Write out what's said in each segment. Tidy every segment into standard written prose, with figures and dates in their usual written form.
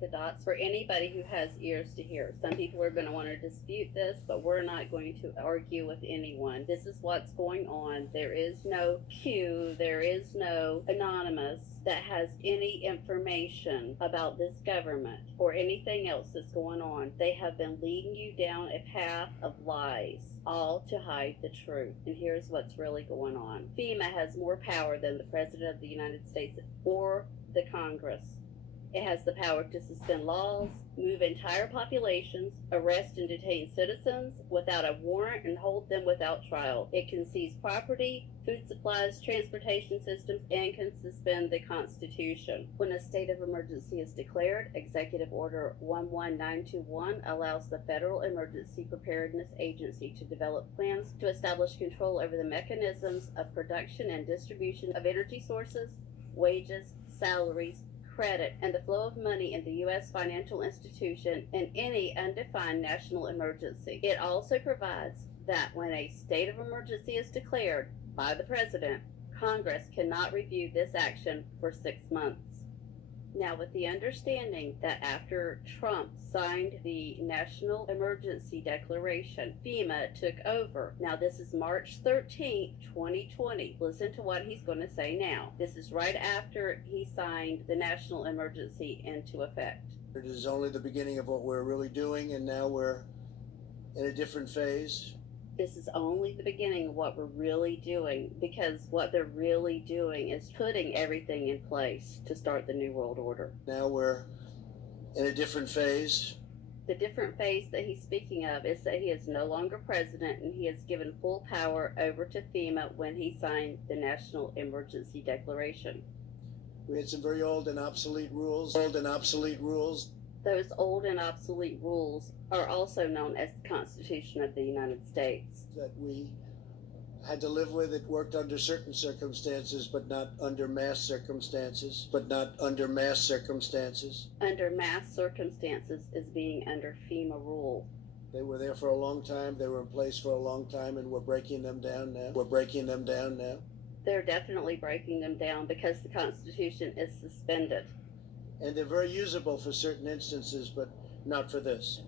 The dots for anybody who has ears to hear. Some people are going to want to dispute this, but we're not going to argue with anyone. This is what's going on. There is no Q, there is no anonymous that has any information about this government or anything else that's going on. They have been leading you down a path of lies, all to hide the truth. And here's what's really going on. FEMA has more power than the President of the United States or the Congress. It has the power to suspend laws, move entire populations, arrest and detain citizens without a warrant, and hold them without trial. It can seize property, food supplies, transportation systems, and can suspend the Constitution. When a state of emergency is declared, Executive Order 11921 allows the Federal Emergency Preparedness Agency to develop plans to establish control over the mechanisms of production and distribution of energy sources, wages, salaries, credit, and the flow of money in the U.S. financial institution in any undefined national emergency. It also provides that when a state of emergency is declared by the President, Congress cannot review this action for 6 months. Now, with the understanding that after Trump signed the National Emergency Declaration, FEMA took over. Now, this is March 13th, 2020. Listen to what he's going to say now. This is right after he signed the National Emergency into effect. It is only the beginning of what we're really doing, and now we're in a different phase. This is only the beginning of what we're really doing, because what they're really doing is putting everything in place to start the New World Order. Now we're in a different phase. The different phase that he's speaking of is that he is no longer president, and he has given full power over to FEMA when he signed the National Emergency Declaration. We had some very old and obsolete rules. Those old and obsolete rules are also known as the Constitution of the United States. That we had to live with. It worked under certain circumstances, but not under mass circumstances. Under mass circumstances is being under FEMA rule. They were there for a long time. They were in place for a long time, and we're breaking them down now. They're definitely breaking them down because the Constitution is suspended. And they're very usable for certain instances, but not for this.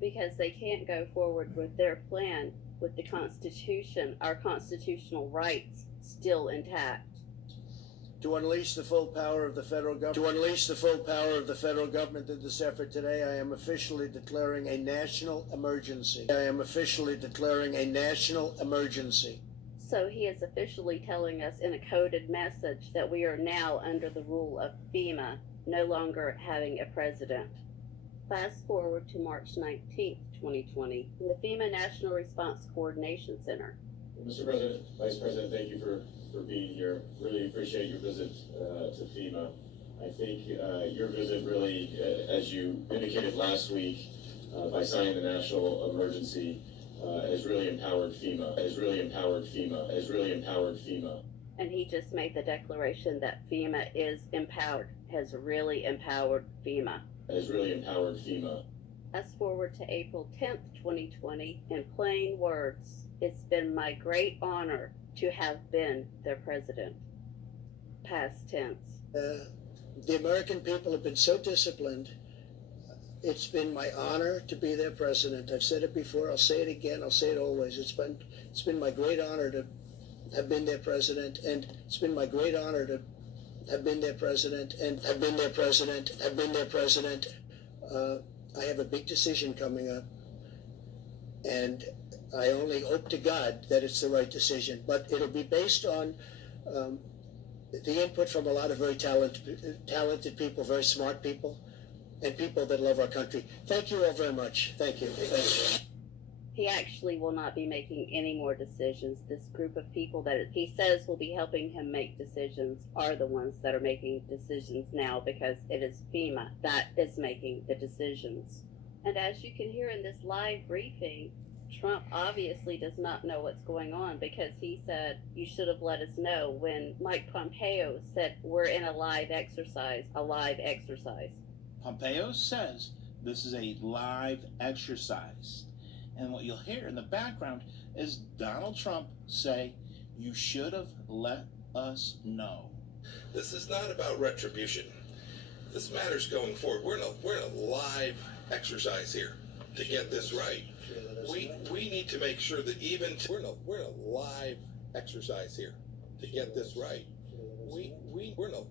Because they can't go forward with their plan with the Constitution, our constitutional rights still intact. To unleash the full power of the federal government in this effort today, I am officially declaring a national emergency. So he is officially telling us in a coded message that we are now under the rule of FEMA, no longer having a president. Fast forward to March 19th, 2020, in the FEMA National Response Coordination Center. Mr. President, Vice President, thank you for being here. Really appreciate your visit to FEMA. I think your visit really, as you indicated last week, by signing the national emergency, has really empowered FEMA. And he just made the declaration that FEMA is empowered, has really empowered FEMA. Fast forward to April 10th, 2020, in plain words, it's been my great honor to have been their president. Past tense. The American people have been so disciplined. It's been my honor to be their president. I've said it before, I'll say it again, I'll say it always. It's been my great honor to have been their president, and it's been my great honor to have been their president. I have a big decision coming up, and I only hope to God that it's the right decision, but it'll be based on the input from a lot of very talented people, very smart people, and people that love our country. Thank you all very much. Thank you. He actually will not be making any more decisions. This group of people that he says will be helping him make decisions are the ones that are making decisions now, because it is FEMA that is making the decisions. And as you can hear in this live briefing, Trump obviously does not know what's going on, because he said, you should have let us know, when Mike Pompeo said we're in a live exercise. Pompeo says this is a live exercise. And what you'll hear in the background is Donald Trump say, you should have let us know. This is not about retribution. this matters going forward. We're in a live exercise here to get this right. We need to make sure that even we're in a live exercise here to get this right. We're in a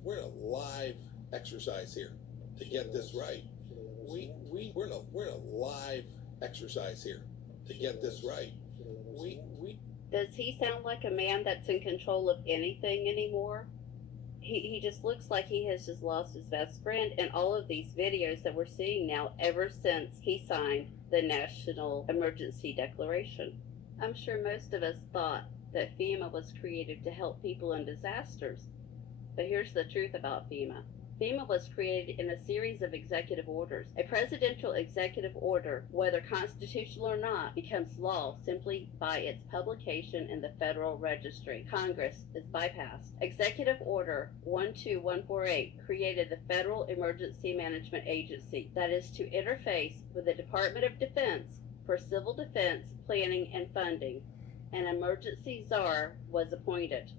live exercise here to get this right. We're in a live exercise here to get this right. Does he sound like a man that's in control of anything anymore? He just looks like he has just lost his best friend in all of these videos that we're seeing now ever since he signed the National Emergency Declaration. I'm sure most of us thought that FEMA was created to help people in disasters. But here's the truth about FEMA. FEMA was created in a series of executive orders. A presidential executive order, whether constitutional or not, becomes law simply by its publication in the Federal Registry. Congress is bypassed. Executive Order 12148 created the Federal Emergency Management Agency that is to interface with the Department of Defense for civil defense, planning, and funding. An emergency czar was appointed.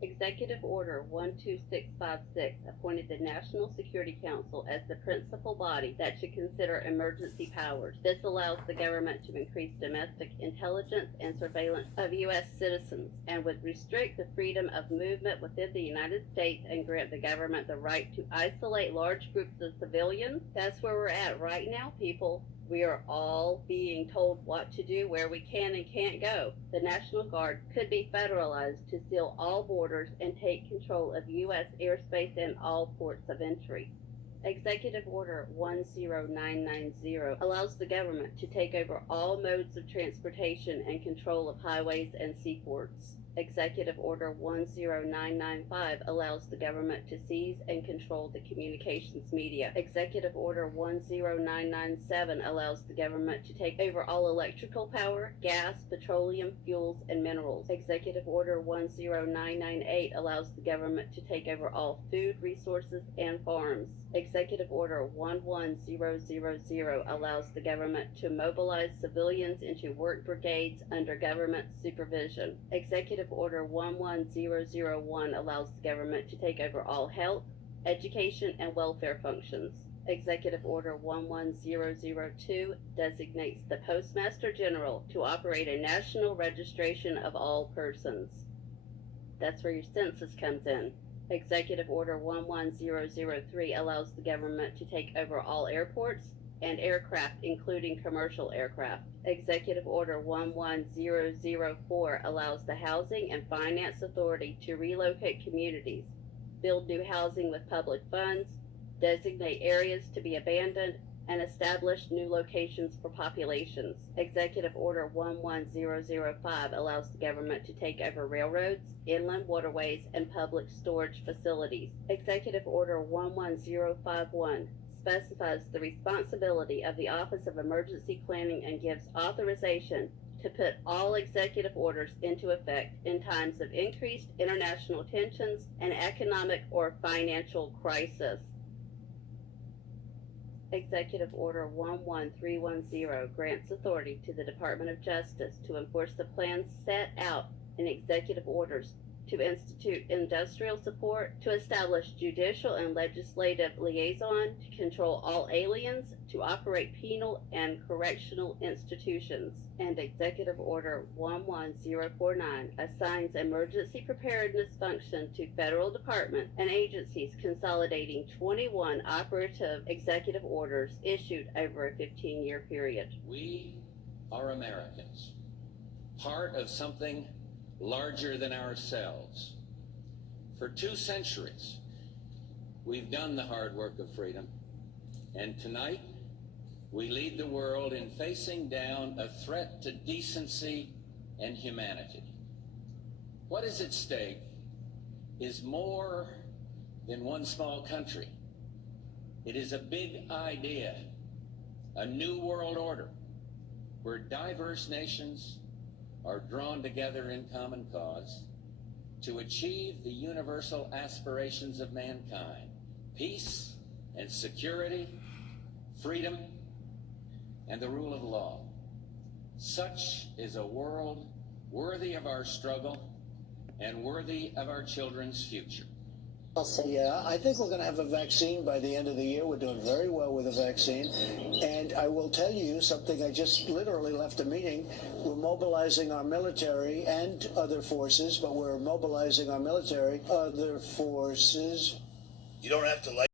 Executive Order 12656 appointed the National Security Council as the principal body that should consider emergency powers. This allows the government to increase domestic intelligence and surveillance of U.S. citizens and would restrict the freedom of movement within the United States and grant the government the right to isolate large groups of civilians. That's where we're at right now, people. We are all being told what to do, where we can and can't go. The National Guard could be federalized to seal all borders and take control of U.S. airspace and all ports of entry. Executive Order 10990 allows the government to take over all modes of transportation and control of highways and seaports. Executive Order 10995 allows the government to seize and control the communications media. Executive Order 10997 allows the government to take over all electrical power, gas, petroleum, fuels, and minerals. Executive Order 10998 allows the government to take over all food resources and farms. Executive Order 11000 allows the government to mobilize civilians into work brigades under government supervision. Executive Order 11001 allows the government to take over all health, education, and welfare functions. Executive Order 11002 designates the Postmaster General to operate a national registration of all persons. That's where your census comes in. Executive Order 11003 allows the government to take over all airports and aircraft, including commercial aircraft. Executive Order 11004 allows the Housing and Finance Authority to relocate communities, build new housing with public funds, designate areas to be abandoned, and establish new locations for populations. Executive Order 11005 allows the government to take over railroads, inland waterways, and public storage facilities. Executive Order 11051 specifies the responsibility of the Office of Emergency Planning and gives authorization to put all executive orders into effect in times of increased international tensions and economic or financial crisis. Executive Order 11310 grants authority to the Department of Justice to enforce the plans set out in executive orders, to institute industrial support, to establish judicial and legislative liaison, to control all aliens, to operate penal and correctional institutions. And Executive Order 11049 assigns emergency preparedness function to federal departments and agencies, consolidating 21 operative executive orders issued over a 15-year period. We are Americans, part of something larger than ourselves. For 2 centuries, we've done the hard work of freedom, and tonight we lead the world in facing down a threat to decency and humanity. What is at stake is more than one small country. It is a big idea, a new world order, where diverse nations are drawn together in common cause to achieve the universal aspirations of mankind: peace and security, freedom, and the rule of law. Such is a world worthy of our struggle and worthy of our children's future. Yeah, I think we're going to have a vaccine by the end of the year. We're doing very well with the vaccine. And I will tell you something. I just literally left a meeting. We're mobilizing our military and other forces, but we're mobilizing our military, other forces. You don't have to like